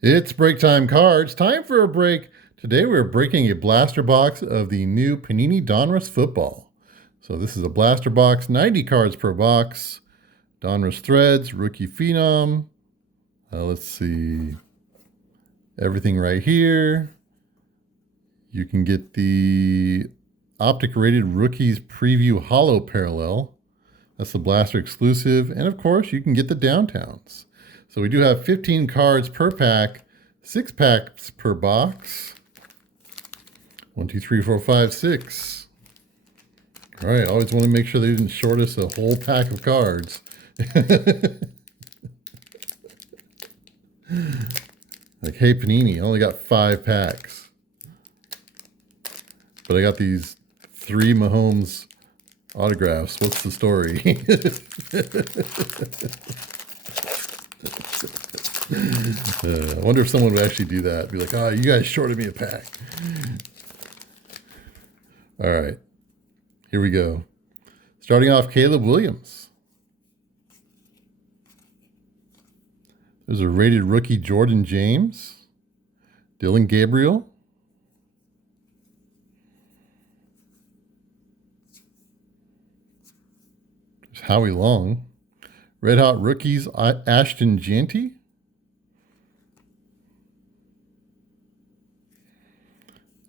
It's break time cards. Time for a break. Today we're breaking a blaster box of the new Panini Donruss football. So this is a blaster box, 90 cards per box. Donruss Threads, Rookie Phenom. Let's see. Everything right here. You can get the Optic rated Rookies Preview Holo Parallel. That's the blaster exclusive. And of course, you can get the downtowns. So we do have 15 cards per pack, 6 packs per box. 1, 2, 3, 4, 5, 6. All right, always want to make sure they didn't short us a whole pack of cards. Like, hey, Panini, I only got 5 packs. But I got these 3 Mahomes autographs. What's the story? I wonder if someone would actually do that. Be like, oh, you guys shorted me a pack. All right. Here we go. Starting off, Caleb Williams. There's a rated rookie, Jordan James. Dylan Gabriel. There's Howie Long. Red Hot Rookies, Ashton Jeanty.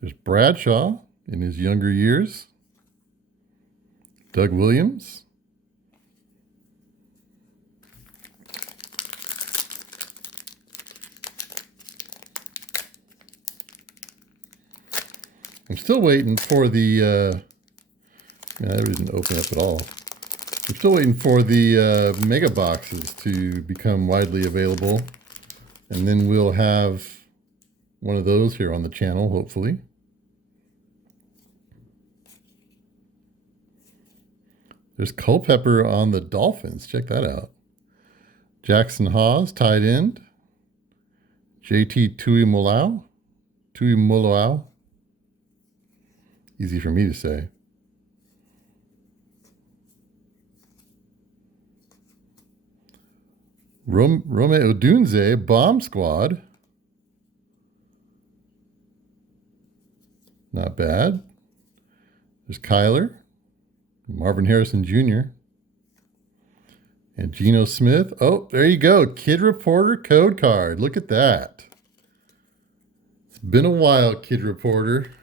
There's Bradshaw in his younger years. Doug Williams. I'm still waiting for the, that didn't open up at all. I'm still waiting for the mega boxes to become widely available. And then we'll have one of those here on the channel, hopefully. There's Culpepper on the Dolphins. Check that out. Jackson Hawes, tight end. JT Tuimoloau. Easy for me to say. Rome Odunze, Bomb Squad. Not bad. There's Kyler. Marvin Harrison Jr. And Geno Smith. Oh, there you go. Kid Reporter code card. Look at that. It's been a while, Kid Reporter.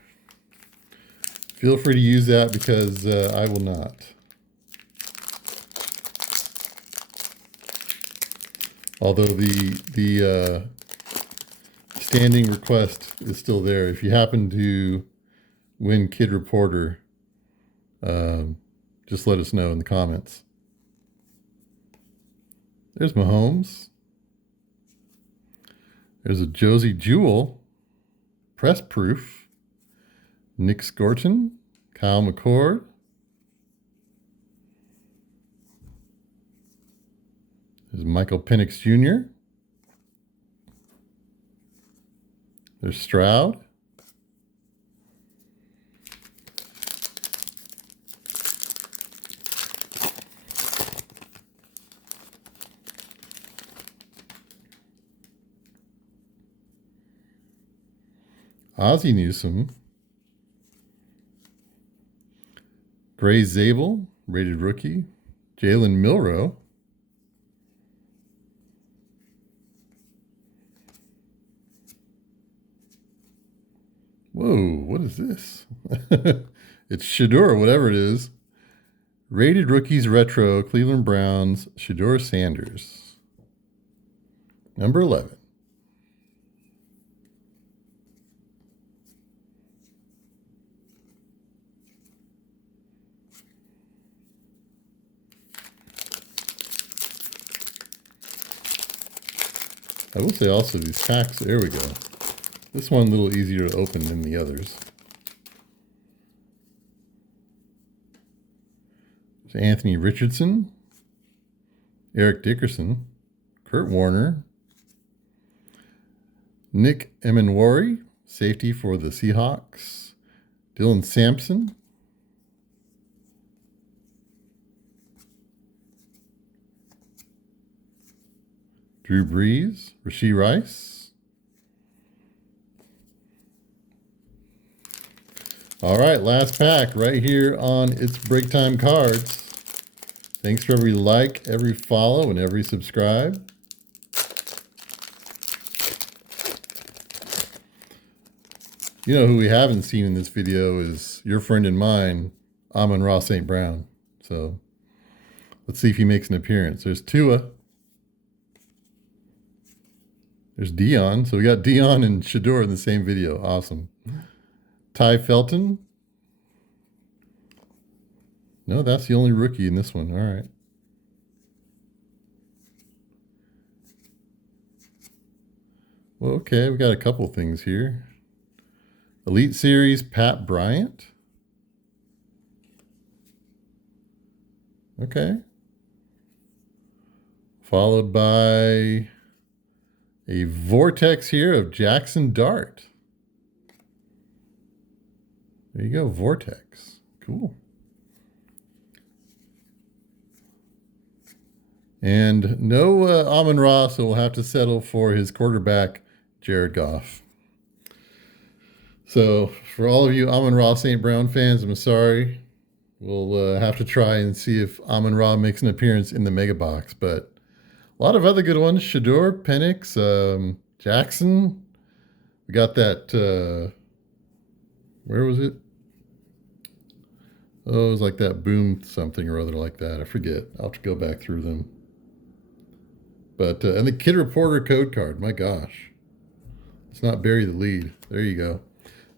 Feel free to use that because I will not. Although the standing request is still there. If you happen to win Kid Reporter, just let us know in the comments. There's Mahomes. There's a Josie Jewell. Press proof. Nick Scorton. Kyle McCord. There's Michael Penix Jr. There's Stroud. Ozzie Newsome. Gray Zabel, rated rookie. Jalen Milroe. Whoa, what is this? It's Shadeur, whatever it is. Rated Rookies Retro, Cleveland Browns, Shadeur Sanders. Number 11. I will say also these packs, there we go. This one a little easier to open than the others. There's Anthony Richardson, Eric Dickerson, Kurt Warner, Nick Emenwari, safety for the Seahawks, Dylan Sampson, Drew Brees, Rashee Rice, All right, last pack right here on It's Break Time Cards. Thanks for every like, every follow, and every subscribe. You know who we haven't seen in this video is your friend and mine, Amon-Ra St. Brown. So let's see if he makes an appearance. There's Tua. There's Dion. So we got Dion and Shadeur in the same video. Awesome. Ty Felton. No, that's the only rookie in this one. All right. Well, okay, we got a couple things here. Elite Series, Pat Bryant. Okay. Followed by a Vortex here of Jackson Dart. There you go, Vortex. Cool. And no Amon-Ra, so we'll have to settle for his quarterback, Jared Goff. So for all of you Amon-Ra St. Brown fans, I'm sorry. We'll have to try and see if Amon-Ra makes an appearance in the mega box. But a lot of other good ones. Shadeur, Penix, Jackson. We got that, where was it? Oh, it was like that Boom something or other like that. I forget. I'll have to go back through them. But, and the Kid Reporter code card. My gosh. Let's not bury the lead. There you go.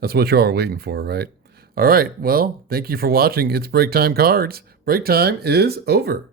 That's what y'all are waiting for, right? All right. Well, thank you for watching It's Break Time Cards. Break time is over.